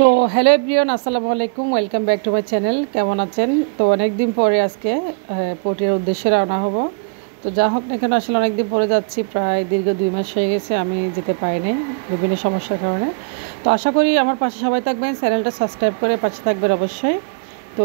তো hello everyone, আসসালামু আলাইকুম। Welcome back to my channel. কেমন আছেন? তো অনেক দিন পরে আজকে পটির উদ্দেশ্যে রওনা হব। তো যা হোক না কেন, আসলে অনেক দিন পরে যাচ্ছি, প্রায় দীর্ঘ 2 মাস হয়ে গেছে আমি যেতে পারিনি বিভিন্ন সমস্যার কারণে। তো আশা করি আমার পাশে সবাই থাকবেন, চ্যানেলটা সাবস্ক্রাইব করে পাশে থাকবেন অবশ্যই। তো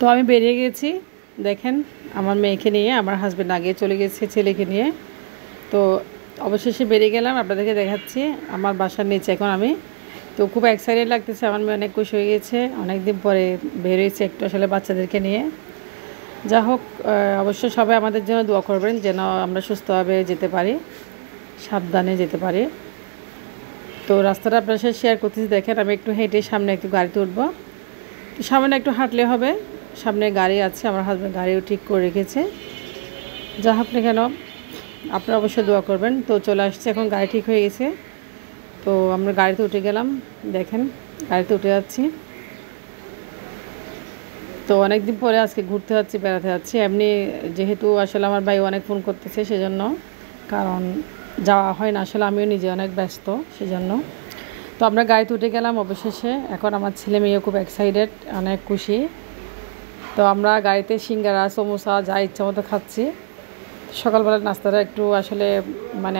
তো আমি বেরিয়ে গেছি, দেখেন আমার মেয়েকে নিয়ে। আমার হাজব্যান্ড আগে চলে গেছে ছেলেকে নিয়ে। তো অবশেষে বেরিয়ে গেলাম, আপনাদেরকে দেখাচ্ছি আমার বাসার নিচে এখন আমি। তো খুব এক্সাইটেড লাগতেছে, আমার মেয়ে অনেক খুশি হয়ে গেছে, অনেক দিন পরে বের হয়েছে একটু আসলে বাচ্চাদেরকে নিয়ে। যা হোক, অবশ্যই সবাই আমাদের জন্য দোয়া করবেন যেন আমরা সুস্থভাবে যেতে পারি, সাবধানে যেতে পারি। তো রাস্তাটা আপনার সাথে শেয়ার করতেছি। দেখেন আমি একটু হেঁটে সামনে একটু গাড়িতে উঠবো। তো সামনে একটু হাঁটলে হবে, সামনে গাড়ি আছে, আমার হাজব্যান্ড গাড়িও ঠিক করে রেখেছে। যা হোক না কেন, আপনারা অবশ্যই দোয়া করবেন। তো চলে আসছে, এখন গাড়ি ঠিক হয়ে গেছে। তো আমরা গাড়িতে উঠে গেলাম, দেখেন গাড়িতে উঠে যাচ্ছি। তো অনেক দিন পরে আজকে ঘুরতে যাচ্ছি, বেড়াতে যাচ্ছি এমনি। যেহেতু আসলে আমার ভাই অনেক ফোন করতেছে সেজন্য, কারণ যাওয়া হয় না আসলে, আমিও নিজে অনেক ব্যস্ত সেজন্য। তো আমরা গাড়িতে উঠে গেলাম অবশেষে। এখন আমার ছেলে মেয়েও খুব এক্সাইটেড, অনেক খুশি। তো আমরা গাড়িতে সিঙ্গারা সমোসা যা ইচ্ছা মতো খাচ্ছি। সকালবেলার নাস্তাটা একটু আসলে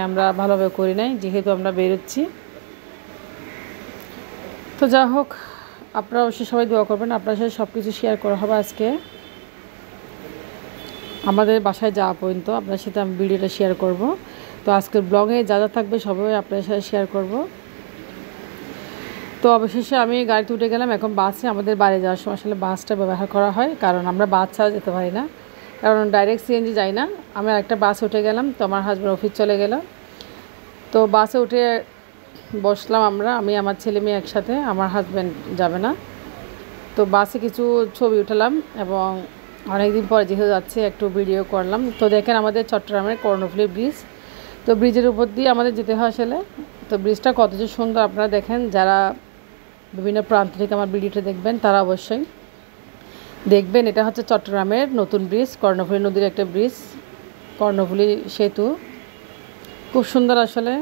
আমরা ভালোভাবে করি নাই, যেহেতু আমরা বেরোচ্ছি। তো যা হোক, আপনারা অবশ্যই সবাই দোয়া করবেন। আপনার সাথে সব কিছু শেয়ার করা হবে আজকে আমাদের বাসায় যাওয়া পর্যন্ত, আপনার সাথে আমি ভিডিওটা শেয়ার করব। তো আজকের ব্লগে যা যা থাকবে সবাই আপনাদের সাথে শেয়ার করব। তো অবশেষে আমি গাড়িতে উঠে গেলাম। এখন বাসে আমাদের বাড়ি যাওয়ার সময় আসলে বাসটা ব্যবহার করা হয়, কারণ আমরা বাস ছাড়া যেতে পারি না, কারণ ডাইরেক্ট সিএনজি যাই না। আমি একটা বাসে উঠে গেলাম, তো আমার হাজব্যান্ড অফিস চলে গেল। তো বাসে উঠে বসলাম আমি আমার ছেলে মেয়ে একসাথে, আমার হাজব্যান্ড যাবে না। তো বাসে কিছু ছবি উঠালাম এবং অনেক দিন পরে যেহেতু যাচ্ছে একটু ভিডিও করলাম। তো দেখেন আমাদের চট্টগ্রামের কর্ণফুলী ব্রিজ। তো ব্রিজের উপর দিয়ে আমাদের যেতে হয় আসলে। তো ব্রিজটা কত যে সুন্দর, আপনারা দেখেন, যারা বিভিন্ন প্রান্ত থেকে আমার ভিডিওটা দেখবেন তারা অবশ্যই দেখবেন। এটা হচ্ছে চট্টগ্রামের নতুন ব্রিজ, কর্ণফুলী নদীর একটা ব্রিজ, কর্ণফুলী সেতু। খুব সুন্দর আসলে,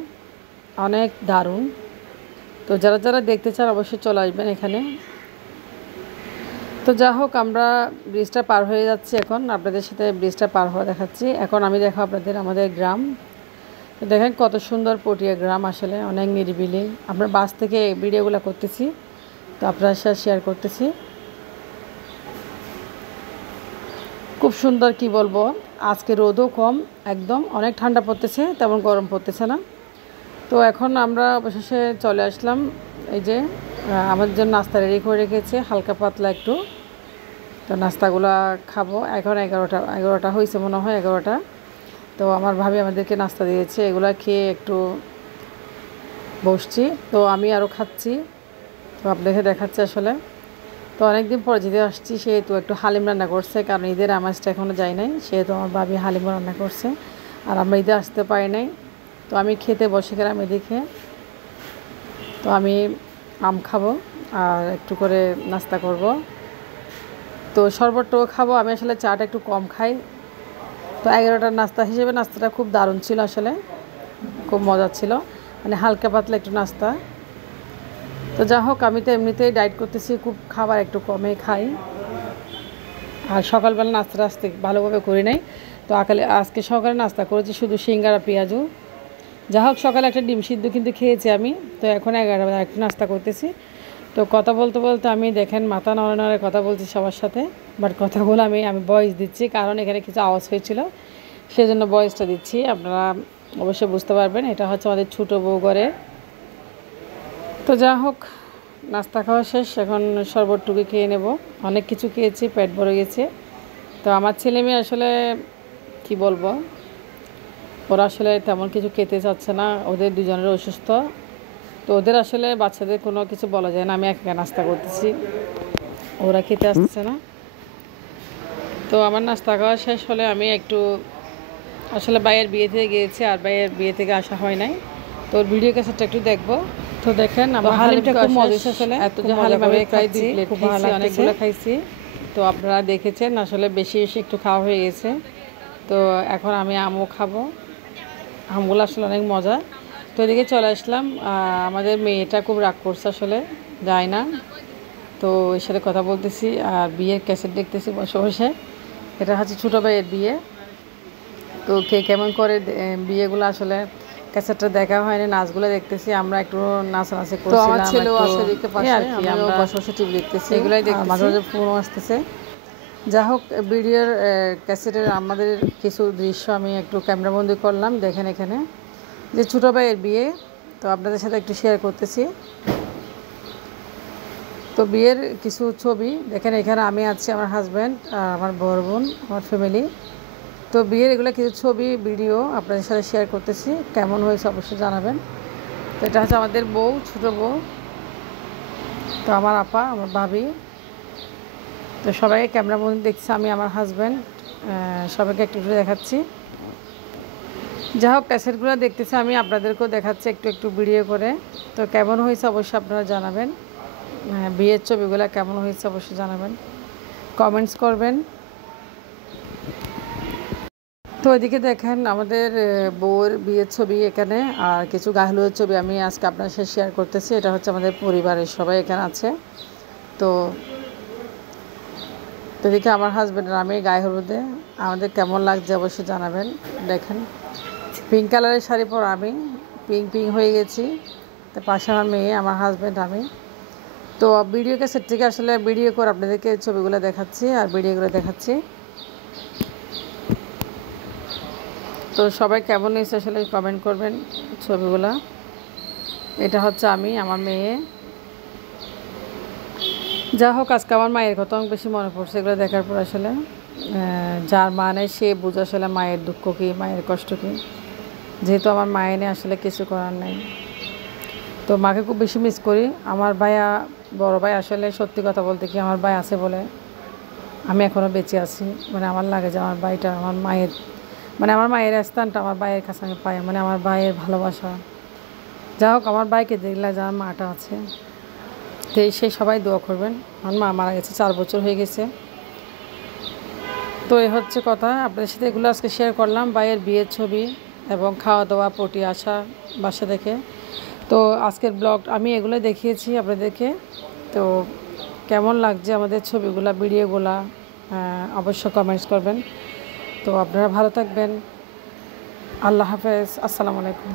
অনেক দারুণ। তো যারা যারা দেখতে চান অবশ্যই চলে আসবেন এখানে। তো যা হোক, আমরা ব্রিজটা পার হয়ে যাচ্ছি, এখন আপনাদের সাথে ব্রিজটা পার হওয়া দেখাচ্ছি। এখন আমি দেখো আপনাদের আমাদের গ্রাম। তো দেখেন কত সুন্দর পটিয়া গ্রাম, আসলে অনেক নিরিবিলি। আমরা বাস থেকে ভিডিওগুলো করতেছি, তো আপনার সাথে শেয়ার করতেছি। খুব সুন্দর, কি বলবো, আজকে রোদও কম, একদম অনেক ঠান্ডা পড়তেছে, তেমন গরম পড়তেছে না। তো এখন আমরা অবশেষে চলে আসলাম। এই যে আমাদের জন্য নাস্তা রেডি করে রেখেছে, হালকা পাতলা একটু। তো নাস্তাগুলো খাবো এখন। 11টা হয়েছে মনে হয়, 11টা। তো আমার ভাবি আমাদেরকে নাস্তা দিয়েছে, এগুলো খেয়ে একটু বসছি। তো আমি আরও খাচ্ছি, তো আপনাকে দেখাচ্ছি আসলে। তো অনেক দিন পর যেতে আসছি, সেহেতু একটু হালিম রান্না করছে, কারণ ঈদের আমাজটা এখনও যায় নাই, সেহেতু আমার ভাবি হালিম রান্না করছে। আর আমরা ঈদে আসতে পারি নাই, তো আমি খেতে বসে গেলাম এদিকে। তো আমি আম খাবো আর একটু করে নাস্তা করব। তো শরবতটাও খাবো। আমি আসলে চাটা একটু কম খাই। তো 11টার নাস্তা হিসেবে নাস্তাটা খুব দারুণ ছিল আসলে, খুব মজা ছিল, হালকা পাতলা একটু নাস্তা। তো যা হোক, আমি তো এমনিতেই ডায়েট করতেছি, খুব খাবার একটু কমে খাই। আর সকালবেলা নাস্তাটা আসতে ভালোভাবে করি নাই। তো আজকে সকালে নাস্তা করেছি শুধু সিঙ্গারা পেঁয়াজু। যা হোক, সকালে একটা ডিম সিদ্ধ কিন্তু খেয়েছি আমি। তো এখন 11টা একটু নাস্তা করতেছি। তো কথা বলতে বলতে আমি দেখেন মাথা নড়ে নড়ে কথা বলছি সবার সাথে, বাট কথাগুলো আমি ভয়েস দিচ্ছি, কারণ এখানে কিছু আওয়াজ হয়েছিল, সেজন্য ভয়েসটা দিচ্ছি। আপনারা অবশ্যই বুঝতে পারবেন, এটা হচ্ছে আমাদের ছোটো বউ ঘরে। তো যা হোক, নাস্তা খাওয়া শেষ, এখন শরবতটুকু খেয়ে নেব। অনেক কিছু খেয়েছি, পেট ভরে গেছে। তো আমার ছেলে মেয়ে আসলে কি বলবো, ওরা আসলে তেমন কিছু খেতে চাচ্ছে না, ওদের দুজনের অসুস্থ। তো ওদের আসলে বাচ্চাদের কোনো কিছু বলা যায় না, আমি একা নাস্তা করতেছি, ওরা খেতে আসতেছে না। তো আমার নাস্তা খাওয়া শেষ হলে আমি একটু আসলে ভাইয়ের বিয়ে থেকে গিয়েছি, আর ভাইয়ের বিয়ে থেকে আসা হয় নাই, তো ওর ভিডিও ক্যাসেটটা একটু দেখবো। তো দেখেন আমার হালিমটা খুব মজা আসলে, এত যে হালিম আমি প্রায় 2 প্লেট খাইছি, অনেকগুলো খাইছি। তো আপনারা দেখেছেন আসলে বেশি বেশি একটু খাওয়া হয়ে গেছে। তো এখন আমি আমও খাবো, আমগুলো আসলে অনেক মজা। তো এদিকে চলে আসলাম, আমাদের মেয়েটা খুব রাগ করছে আসলে, যায় না। তো এর সাথে কথা বলতেছি আর বিয়ের ক্যাসেট দেখতেছি বসে বসে। এটা হচ্ছে ছোটো ভাইয়ের বিয়ে। তো কে কেমন করে বিয়েগুলো আসলে ক্যাসেটটা দেখা হয়নি, নাচগুলো দেখতেছি, আমরা একটু নাচানাচি করছিলাম। তো আমার ছেলেও আছে দেখতে পাচ্ছি, আমিও বসে বসে টিভি দেখতেছি, এগুলাই দেখতেছি, মাঝে মাঝে ফোনও আসতেছে। যা হোক, ভিডিওর ক্যাসেটের আমাদের কিছু দৃশ্য আমি একটু ক্যামেরাবন্দি করলাম। দেখেন এখানে যে ছোটো ভাইয়ের বিয়ে, তো আপনাদের সাথে একটু শেয়ার করতেছি। তো বিয়ের কিছু ছবি দেখেন, এখানে আমি আছি, আমার হাজব্যান্ড, আমার বড় বোন, আমার ফ্যামিলি। তো বিয়ের এগুলো কিছু ছবি ভিডিও আপনাদের সাথে শেয়ার করতেছি, কেমন হয়েছে অবশ্যই জানাবেন। তো এটা হচ্ছে আমাদের বউ, ছোটো বউ, তো আমার আপা, আমার ভাবি। তো সবাইকে ক্যামেরা বন্দি দেখছি, আমি আমার হাজব্যান্ড, সবাইকে একটু একটু দেখাচ্ছি। যা হোক, ক্যাসেটগুলো দেখতেছি, আমি আপনাদেরকেও দেখাচ্ছি একটু একটু ভিডিও করে। তো কেমন হয়েছে অবশ্যই আপনারা জানাবেন, বিয়ের ছবিগুলো কেমন হয়েছে অবশ্যই জানাবেন, কমেন্টস করবেন। তো এদিকে দেখেন আমাদের বউয়ের বিয়ের ছবি এখানে, আর কিছু গাহলুয়ের ছবি আমি আজকে আপনার সাথে শেয়ার করতেছি। এটা হচ্ছে আমাদের পরিবারের সবাই এখানে আছে। তো এদিকে আমার হাজব্যান্ডের আমি গায়ে হলুদে, আমাদের কেমন লাগছে অবশ্যই জানাবেন। দেখেন পিঙ্ক কালারের শাড়ি পর আমি পিঙ্ক পিঙ্ক হয়ে গেছি। তো পাশে আমার মেয়ে, আমার হাজব্যান্ড, আমি। তো ভিডিও ক্যাসেট থেকে আসলে ভিডিও করে আপনাদেরকে ছবিগুলো দেখাচ্ছি আর ভিডিওগুলো দেখাচ্ছি। তো সবাই কেমন হয়েছে আসলে কমেন্ট করবেন ছবিগুলো। এটা হচ্ছে আমি, আমার মেয়ে। যা হোক, আজকে আমার মায়ের কথা অনেক বেশি মনে পড়ছে এগুলো দেখার পর। আসলে যার মা নেই সে বুঝে আসলে মায়ের দুঃখ কী, মায়ের কষ্ট কী। যেহেতু আমার মায়ের নেই, আসলে কিছু করার নেই। তো মাকে খুব বেশি মিস করি। আমার ভাইয়া, বড় ভাই, আসলে সত্যি কথা বলতে কি, আমার ভাই আছে বলে আমি এখনও বেঁচে আছি। মানে আমার লাগে যে আমার ভাইটা আমার মায়ের, মানে আমার মায়ের স্থানটা আমার ভাইয়ের কাছে আমি পাই, মানে আমার ভাইয়ের ভালোবাসা। যা হোক, আমার ভাইকে দেখলে যে আমার মাটা আছে। তো সেই সবাই দোয়া করবেন। আমার মা মারা গেছে 4 বছর হয়ে গেছে। তো এই হচ্ছে কথা, আপনাদের সাথে এগুলো আজকে শেয়ার করলাম, ভাইয়ের বিয়ের ছবি এবং খাওয়া দাওয়া, পটি আসা বাসা থেকে। তো আজকের ব্লগ আমি এগুলো দেখিয়েছি আপনাদেরকে। তো কেমন লাগছে আমাদের ছবিগুলা, ভিডিওগুলা, অবশ্য কমেন্টস করবেন। তো আপনারা ভালো থাকবেন। আল্লাহ হাফেজ, আসসালামু আলাইকুম।